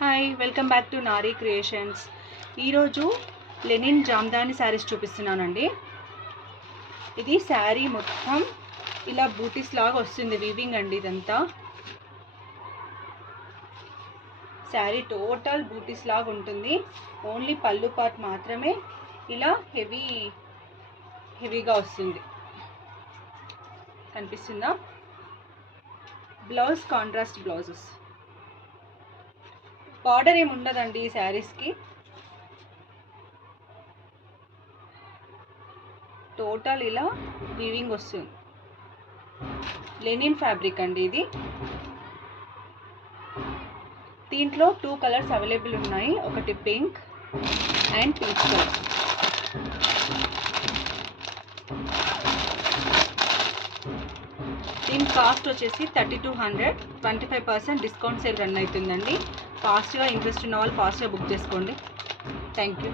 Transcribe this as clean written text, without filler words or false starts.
Hi, welcome back to Nari creations. ఈరోజు Lenin Jamdani saris చూపిస్తున్నానండి. ఇది శారీ మొత్తం ఇలా బూటీస్ లాగా వస్తుంది, వీవింగ్ అండి. ఇదంతా శారీ టోటల్ బూటీస్ లాగా ఉంటుంది. ఓన్లీ పళ్ళు పార్ట్ మాత్రమే ఇలా హెవీగా వస్తుంది. కనిపిస్తుందా? Blouse contrast blouses. బార్డర్ ఏమి ఉండదండి ఈ శారీస్కి. టోటల్ ఇలా వీవింగ్ వస్తుంది. లెనిన్ ఫ్యాబ్రిక్ అండి ఇది. దీంట్లో 2 కలర్స్ అవైలబుల్ ఉన్నాయి, ఒకటి పింక్ అండ్ పీచ్ కలర్. దీని కాస్ట్ వచ్చేసి 3200. 25% డిస్కౌంట్ సేల్ రన్ అవుతుందండి. ఫాస్ట్గా ఇంట్రెస్ట్ ఉన్న వాళ్ళు ఫాస్ట్గా బుక్ చేసుకోండి. Thank you.